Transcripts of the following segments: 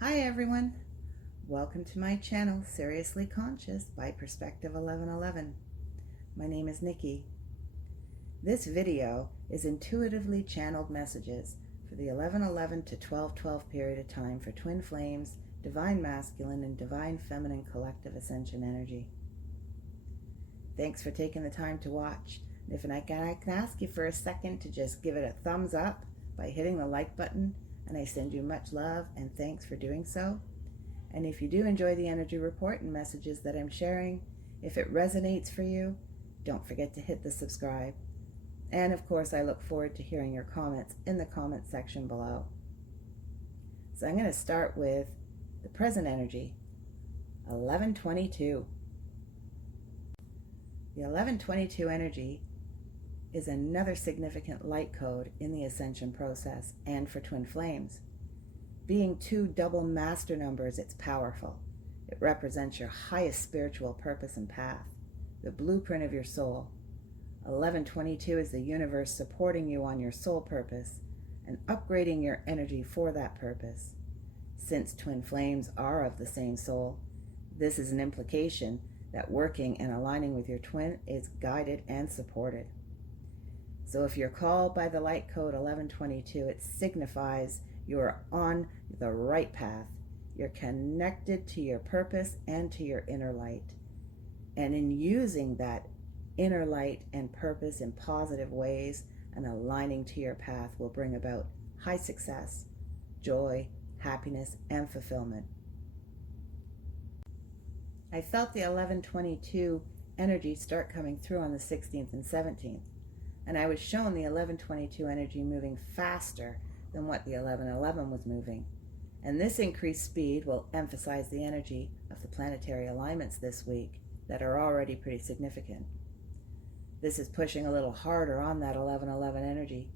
Hi everyone, welcome to my channel Seriously Conscious by Perspective 1111. My name is Nikki. This video is intuitively channeled messages for the 1111 to 1212 period of time for twin flames, divine masculine and divine feminine collective ascension energy. Thanks for taking the time to watch. And if I can ask you for a second to just give it a thumbs up by hitting the like button, and I send you much love and thanks for doing so. And if you do enjoy the energy report and messages that I'm sharing, if it resonates for you, don't forget to hit the subscribe. And of course, I look forward to hearing your comments in the comment section below. So I'm going to start with the present energy, 1122. The 1122 energy is another significant light code in the ascension process and for twin flames. Being two double master numbers, it's powerful. It represents your highest spiritual purpose and path, the blueprint of your soul. 1122 is the universe supporting you on your soul purpose and upgrading your energy for that purpose. Since twin flames are of the same soul, this is an implication that working and aligning with your twin is guided and supported. So if you're called by the light code 1122, it signifies you're on the right path. You're connected to your purpose and to your inner light. And in using that inner light and purpose in positive ways and aligning to your path will bring about high success, joy, happiness, and fulfillment. I felt the 1122 energy start coming through on the 16th and 17th. And I was shown the 1122 energy moving faster than what the 1111 was moving. And this increased speed will emphasize the energy of the planetary alignments this week that are already pretty significant. This is pushing a little harder on that 1111 energy,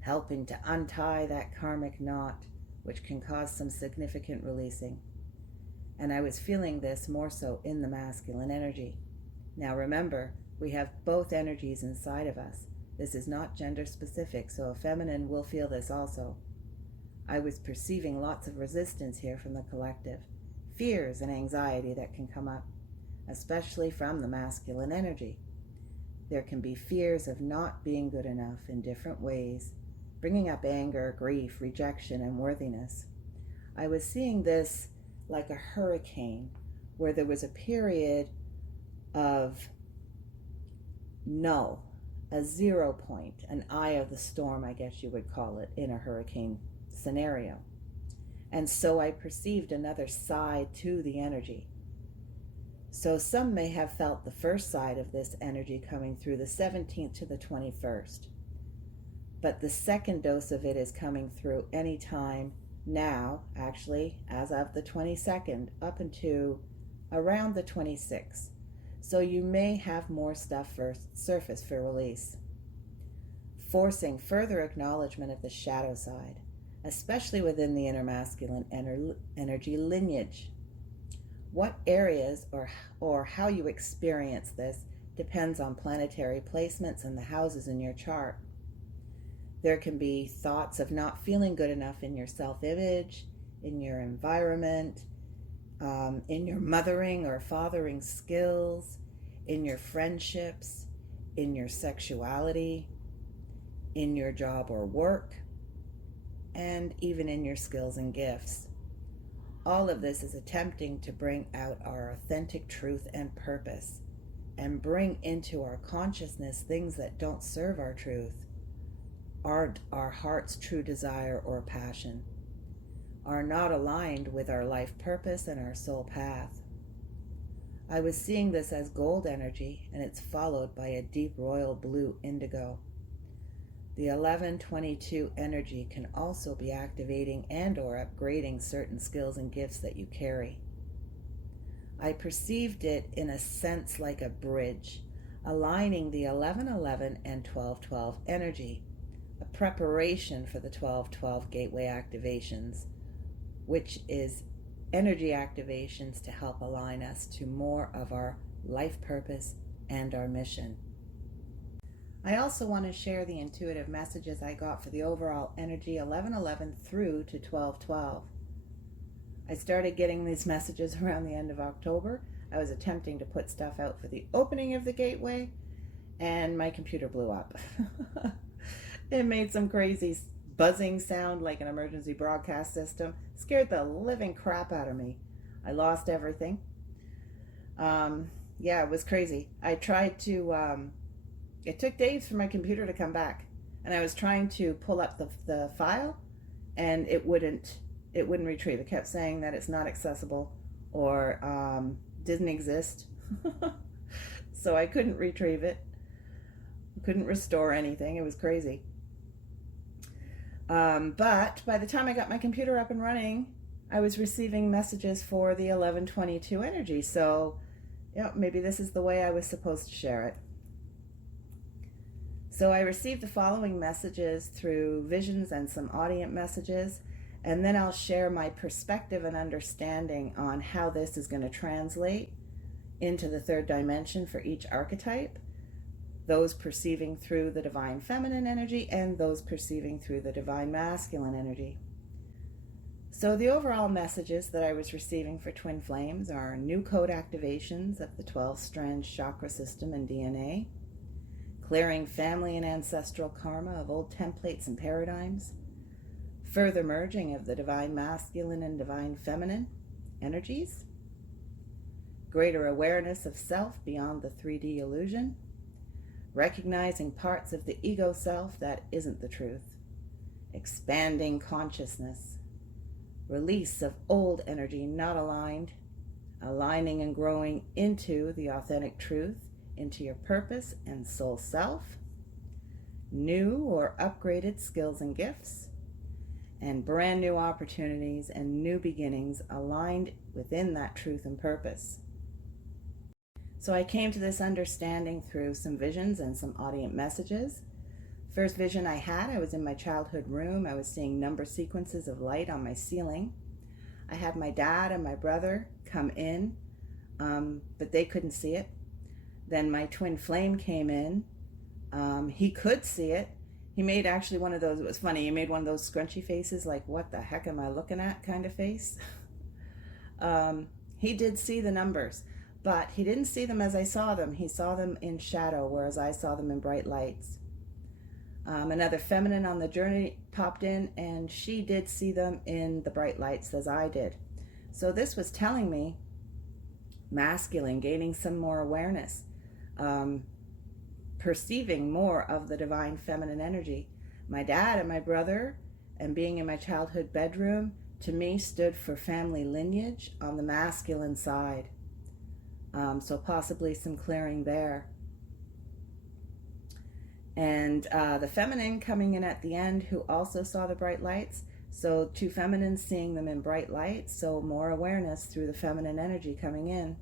helping to untie that karmic knot, which can cause some significant releasing. And I was feeling this more so in the masculine energy. Now remember, we have both energies inside of us. This is not gender specific, so a feminine will feel this also. I was perceiving lots of resistance here from the collective, fears and anxiety that can come up, especially from the masculine energy. There can be fears of not being good enough in different ways, bringing up anger, grief, rejection, and worthiness. I was seeing this like a hurricane, where there was a period of null, a 0 point, an eye of the storm, I guess you would call it, in a hurricane scenario. And so I perceived another side to the energy. So some may have felt the first side of this energy coming through the 17th to the 21st. But the second dose of it is coming through anytime now, actually, as of the 22nd, up into around the 26th. So you may have more stuff surface for release, forcing further acknowledgement of the shadow side, especially within the inner masculine energy lineage. What areas or how you experience this depends on planetary placements and the houses in your chart. There can be thoughts of not feeling good enough in your self-image, in your environment, in your mothering or fathering skills, in your friendships, in your sexuality, in your job or work, and even in your skills and gifts. All of this is attempting to bring out our authentic truth and purpose and bring into our consciousness things that don't serve our truth, aren't our heart's true desire or passion, are not aligned with our life purpose and our soul path. I was seeing this as gold energy, and it's followed by a deep royal blue indigo. The 1122 energy can also be activating and or upgrading certain skills and gifts that you carry. I perceived it in a sense like a bridge, aligning the 1111 and 1212 energy, a preparation for the 1212 gateway activations, which is energy activations to help align us to more of our life purpose and our mission. I also want to share the intuitive messages I got for the overall energy 1111 through to 1212. I started getting these messages around the end of October. I was attempting to put stuff out for the opening of the gateway, and my computer blew up. It made some crazy buzzing sound like an emergency broadcast system. Scared the living crap out of me. I lost everything. Yeah, it was crazy. I tried to, it took days for my computer to come back. And I was trying to pull up the file, and it wouldn't retrieve. It kept saying that it's not accessible or didn't exist. So I couldn't retrieve it. Couldn't restore anything. It was crazy. But by the time I got my computer up and running, I was receiving messages for the 1122 energy. So, yeah, maybe this is the way I was supposed to share it. So I received the following messages through visions and some audience messages, and then I'll share my perspective and understanding on how this is going to translate into the third dimension for each archetype, those perceiving through the divine feminine energy and those perceiving through the divine masculine energy. So the overall messages that I was receiving for twin flames are new code activations of the 12-strand chakra system and DNA, clearing family and ancestral karma of old templates and paradigms, further merging of the divine masculine and divine feminine energies, greater awareness of self beyond the 3D illusion, recognizing parts of the ego self that isn't the truth, expanding consciousness, release of old energy not aligned, aligning and growing into the authentic truth, into your purpose and soul self, new or upgraded skills and gifts, and brand new opportunities and new beginnings aligned within that truth and purpose. So I came to this understanding through some visions and some audience messages. First vision I had, I was in my childhood room. I was seeing number sequences of light on my ceiling. I had my dad and my brother come in, but they couldn't see it. Then my twin flame came in. He could see it. He made actually one of those, it was funny, he made one of those scrunchy faces, like, what the heck am I looking at kind of face. He did see the numbers, but he didn't see them as I saw them. He saw them in shadow, whereas I saw them in bright lights. Another feminine on the journey popped in, and she did see them in the bright lights as I did. So this was telling me masculine, gaining some more awareness, perceiving more of the divine feminine energy. My dad and my brother, and being in my childhood bedroom, to me stood for family lineage on the masculine side. So possibly some clearing there. And the feminine coming in at the end, who also saw the bright lights. So two feminines seeing them in bright lights, so more awareness through the feminine energy coming in.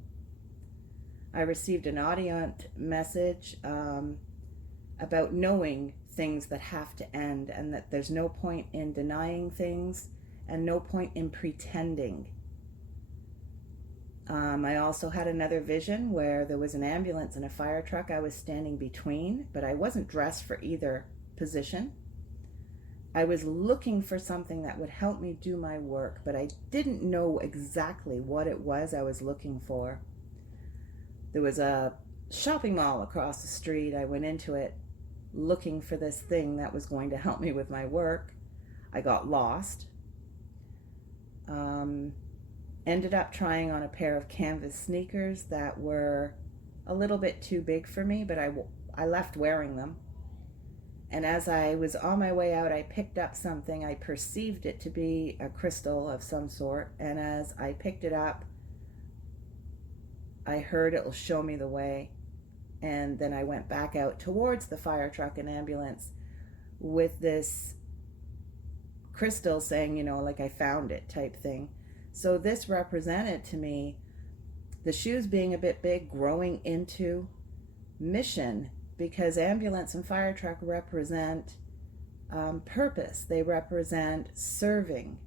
I received an audience message about knowing things that have to end, and that there's no point in denying things and no point in pretending. I also had another vision where there was an ambulance and a fire truck I was standing between, but I wasn't dressed for either position. I was looking for something that would help me do my work, but I didn't know exactly what it was I was looking for. There was a shopping mall across the street. I went into it looking for this thing that was going to help me with my work. I got lost. Ended up trying on a pair of canvas sneakers that were a little bit too big for me, but I left wearing them. And as I was on my way out, I picked up something. I perceived it to be a crystal of some sort, and as I picked it up, I heard it will show me the way. And then I went back out towards the fire truck and ambulance with this crystal saying, you know, like I found it type thing. So this represented to me the shoes being a bit big, growing into mission, because ambulance and fire truck represent purpose. They represent serving,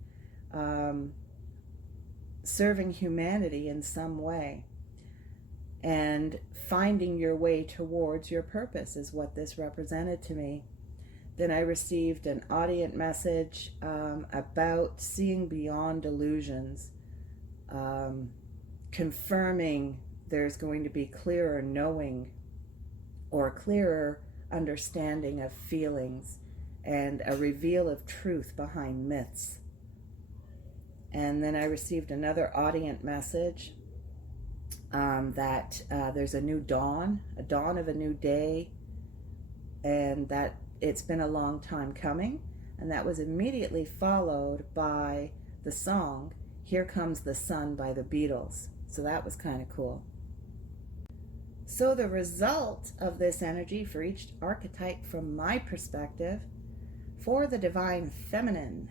serving humanity in some way. And finding your way towards your purpose is what this represented to me. Then I received an audience message about seeing beyond illusions. confirming there's going to be clearer knowing or clearer understanding of feelings and a reveal of truth behind myths. And then I received another audience message that there's a new dawn, a dawn of a new day, and that it's been a long time coming. And that was immediately followed by the song Here Comes the Sun by the Beatles. So that was kind of cool. So the result of this energy for each archetype from my perspective, for the divine feminine,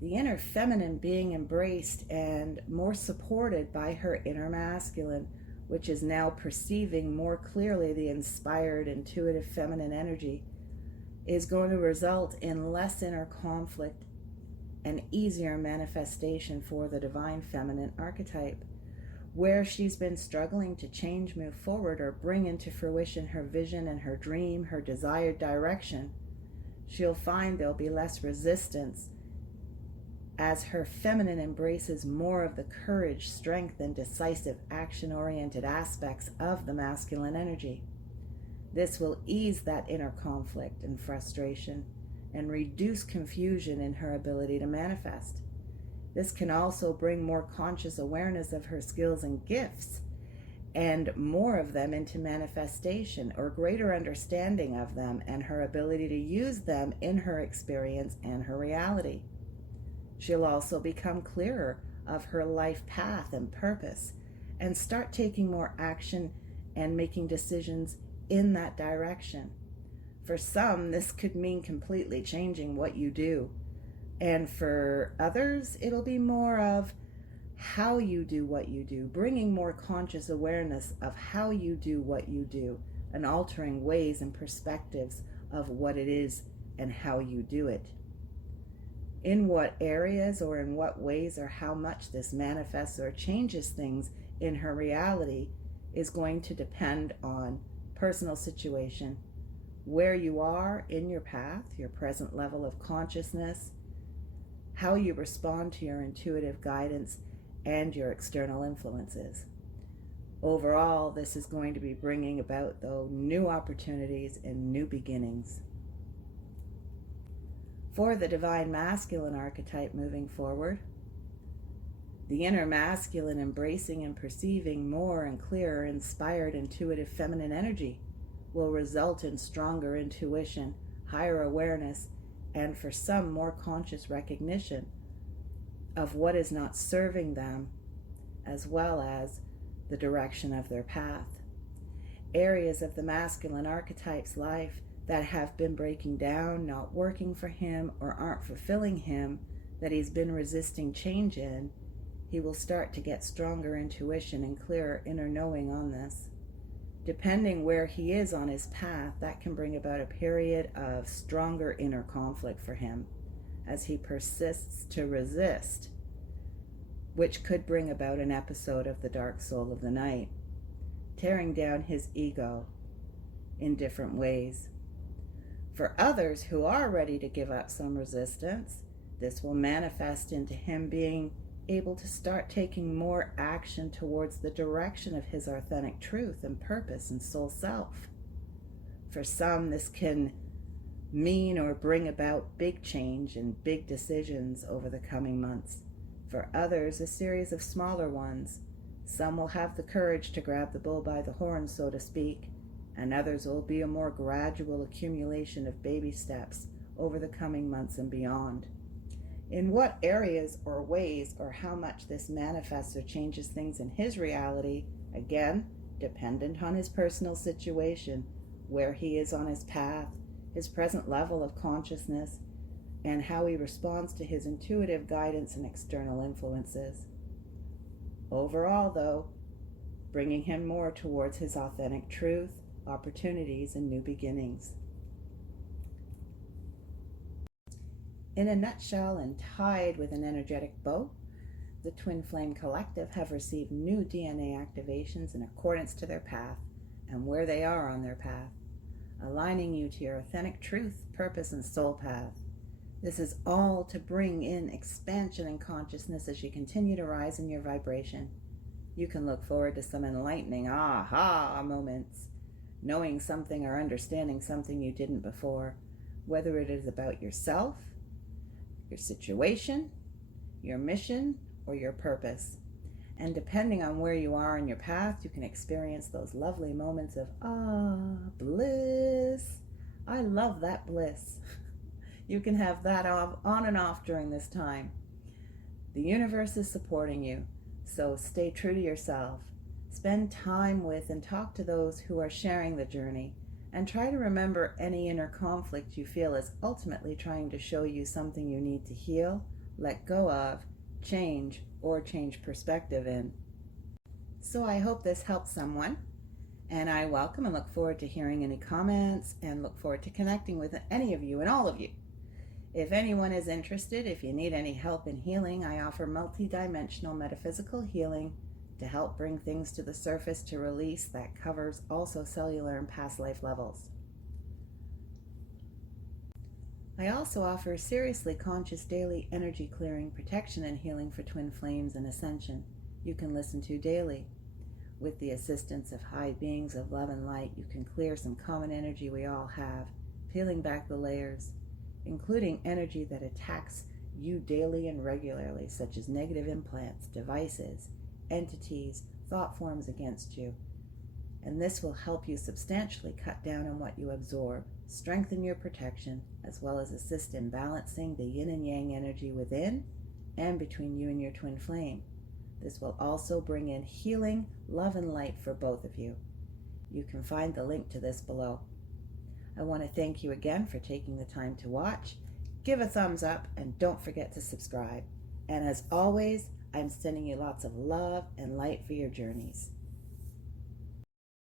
the inner feminine being embraced and more supported by her inner masculine, which is now perceiving more clearly the inspired, intuitive feminine energy, is going to result in less inner conflict and easier manifestation for the divine feminine archetype. Where she's been struggling to change, move forward, or bring into fruition her vision and her dream, her desired direction, she'll find there'll be less resistance as her feminine embraces more of the courage, strength, and decisive action-oriented aspects of the masculine energy. This will ease that inner conflict and frustration and reduce confusion in her ability to manifest. This can also bring more conscious awareness of her skills and gifts and more of them into manifestation, or greater understanding of them and her ability to use them in her experience and her reality. She'll also become clearer of her life path and purpose and start taking more action and making decisions in that direction. For some, this could mean completely changing what you do. And for others, it'll be more of how you do what you do, bringing more conscious awareness of how you do what you do and altering ways and perspectives of what it is and how you do it. In what areas or in what ways or how much this manifests or changes things in her reality is going to depend on personal situation, where you are in your path, your present level of consciousness, how you respond to your intuitive guidance, and your external influences. Overall, this is going to be bringing about, though, new opportunities and new beginnings. For the divine masculine archetype moving forward, the inner masculine embracing and perceiving more and clearer, inspired, intuitive feminine energy will result in stronger intuition, higher awareness, and for some more conscious recognition of what is not serving them, as well as the direction of their path. Areas of the masculine archetype's life that have been breaking down, not working for him, or aren't fulfilling him, that he's been resisting change in, he will start to get stronger intuition and clearer inner knowing on this. Depending where he is on his path, that can bring about a period of stronger inner conflict for him as he persists to resist, which could bring about an episode of the dark soul of the night, tearing down his ego in different ways. For others who are ready to give up some resistance, this will manifest into him being able to start taking more action towards the direction of his authentic truth and purpose and soul self. For some, this can mean or bring about big change and big decisions over the coming months. For others, a series of smaller ones. Some will have the courage to grab the bull by the horns, so to speak, and others will be a more gradual accumulation of baby steps over the coming months and beyond. In what areas or ways or how much this manifests or changes things in his reality, again, dependent on his personal situation, where he is on his path, his present level of consciousness, and how he responds to his intuitive guidance and external influences. Overall, though, bringing him more towards his authentic truth, opportunities, and new beginnings. In a nutshell, and tied with an energetic bow, the Twin Flame Collective have received new DNA activations in accordance to their path and where they are on their path, aligning you to your authentic truth, purpose, and soul path. This is all to bring in expansion in consciousness as you continue to rise in your vibration. You can look forward to some enlightening aha moments, knowing something or understanding something you didn't before, whether it is about yourself, your situation, your mission, or your purpose. And depending on where you are in your path, you can experience those lovely moments of bliss. I love that bliss. You can have that on and off during this time. The universe is supporting you, so stay true to yourself. Spend time with and talk to those who are sharing the journey, and try to remember any inner conflict you feel is ultimately trying to show you something you need to heal, let go of, change, or change perspective in. So I hope this helps someone, and I welcome and look forward to hearing any comments, and look forward to connecting with any of you and all of you. If anyone is interested, if you need any help in healing, I offer multidimensional metaphysical healing to help bring things to the surface to release that covers also cellular and past life levels. I also offer seriously conscious daily energy clearing, protection, and healing for twin flames and ascension. You can listen to daily. With the assistance of high beings of love and light, you can clear some common energy we all have, peeling back the layers, including energy that attacks you daily and regularly, such as negative implants, devices, entities, thought forms against you. And this will help you substantially cut down on what you absorb, strengthen your protection, as well as assist in balancing the yin and yang energy within and between you and your twin flame. This will also bring in healing, love, and light for both of you. You can find the link to this below. I want to thank you again for taking the time to watch. Give a thumbs up and don't forget to subscribe. And as always, I'm sending you lots of love and light for your journeys.